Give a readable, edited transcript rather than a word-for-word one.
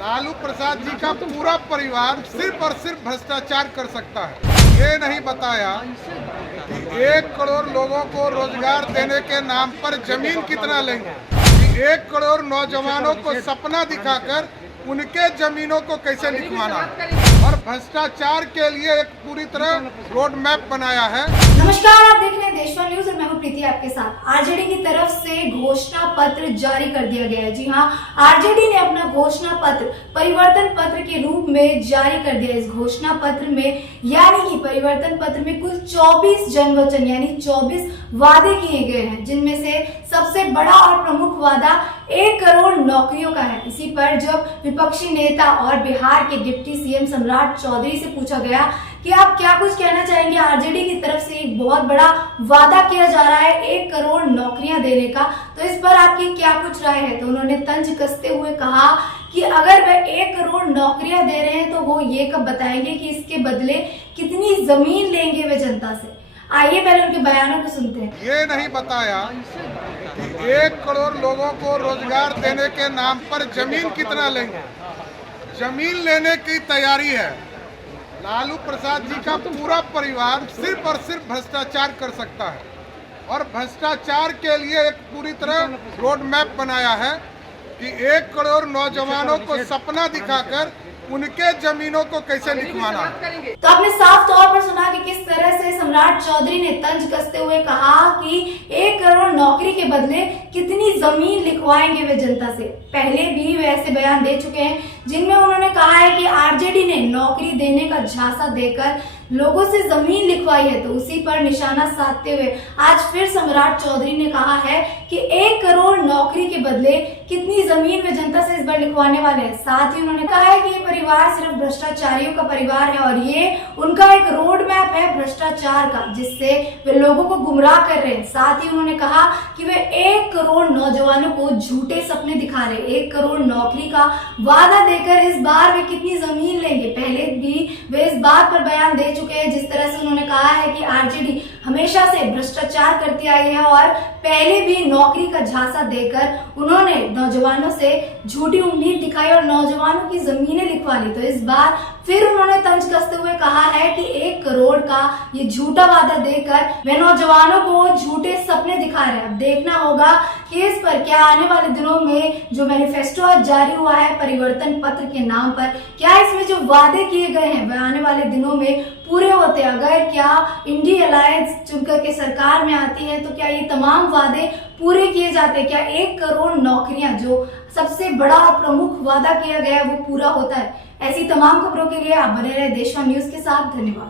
लालू प्रसाद जी का पूरा परिवार सिर्फ और सिर्फ भ्रष्टाचार कर सकता है। ये नहीं बताया कि 1 करोड़ लोगों को रोजगार देने के नाम पर जमीन कितना लेंगे, कि 1 करोड़ नौजवानों को सपना दिखाकर उनके जमीनों को कैसे लिखवाना, और भ्रष्टाचार के लिए एक पूरी तरह रोड मैप बनाया है। नमस्कार, आप देख रहे हैं देश न्यूज और मैं हूं प्रीति आपके साथ। आरजेडी की तरफ से घोषणा पत्र जारी कर दिया गया है। जी हां, आरजेडी ने अपना घोषणा पत्र परिवर्तन पत्र के रूप में जारी कर दिया। इस घोषणा पत्र में यानी कि परिवर्तन पत्र में कुल 24 जनवचन यानी 24 वादे किए गए हैं, जिनमें से सबसे बड़ा और प्रमुख वादा 1 करोड़ नौकरियों का है। इसी पर जब विपक्षी नेता और बिहार के डिप्टी सीएम सम्राट चौधरी से पूछा गया कि आप क्या कुछ कहना चाहेंगे, आरजेडी की तरफ से एक बहुत बड़ा वादा किया जा रहा है 1 करोड़ नौकरियां देने का, तो इस पर आपकी क्या कुछ राय है। तो उन्होंने तंज कसते हुए कहा कि अगर वह 1 करोड़ नौकरियां दे रहे हैं तो वो ये कब बताएंगे कि इसके बदले कितनी जमीन लेंगे वे जनता से। आइए पहले उनके बयानों को सुनते हैं। ये नहीं बताया कि 1 करोड़ लोगों को रोजगार देने के नाम पर जमीन कितना लेंगे। जमीन लेने की तैयारी है। लालू प्रसाद जी का पूरा परिवार सिर्फ और सिर्फ भ्रष्टाचार कर सकता है, और भ्रष्टाचार के लिए एक पूरी तरह रोड मैप बनाया है कि 1 करोड़ नौजवानों को सपना दिखाकर उनके जमीनों को कैसे लिखवाना। तो आपने साफ तौर पर सुना कि किस तरह से सम्राट चौधरी ने तंज कसते हुए कहा कि 1 करोड़ नौकरी के बदले कितनी जमीन लिखवाएंगे वे जनता से। पहले भी वे ऐसे बयान दे चुके हैं जिनमें उन्होंने कहा है कि आरजेडी ने नौकरी देने का झांसा देकर लोगों से जमीन लिखवाई है। तो उसी पर निशाना साधते हुए आज फिर सम्राट चौधरी ने कहा है कि 1 करोड़ नौकरी के बदले कितनी जमीन वे जनता से इस बार लिखवाने वाले हैं। साथ ही उन्होंने कहा है कि ये परिवार सिर्फ भ्रष्टाचारियों का परिवार है और ये उनका एक रोड मैप है भ्रष्टाचार का, जिससे वे लोगों को गुमराह कर रहे हैं। साथ ही उन्होंने कहा कि वे 1 करोड़ नौजवानों को झूठे सपने दिखा रहे हैं। 1 करोड़ नौकरी का वादा देकर इस बार वे कितनी जमीन लेंगे। पहले भी वे इस बात पर बयान दे चुके हैं, जिस तरह से उन्होंने कहा है कि आरजेडी हमेशा से भ्रष्टाचार करती आई है और पहले भी नौकरी का झांसा देकर उन्होंने नौजवानों से झूठी उम्मीद दिखाई और नौजवानों की जमीनें लिखवा ली। तो इस बार फिर उन्होंने तंज कसते हुए कहा है कि 1 करोड़ का ये झूठा वादा देकर वे नौजवानों को झूठे सपने दिखा रहे हैं। अब देखना होगा कि इस पर क्या आने वाले दिनों में जो मैनिफेस्टो आज जारी हुआ है परिवर्तन पत्र के नाम पर, क्या इसमें जो वादे किए गए हैं वह आने वाले दिनों में पूरे होते हैं। अगर क्या इंडिया अलायंस चुनकर के सरकार में आती है तो क्या ये तमाम वादे पूरे किए जाते हैं, क्या 1 करोड़ नौकरियां जो सबसे बड़ा और प्रमुख वादा किया गया है वो पूरा होता है। ऐसी तमाम खबरों के लिए आप बने रहे देश न्यूज के साथ। धन्यवाद।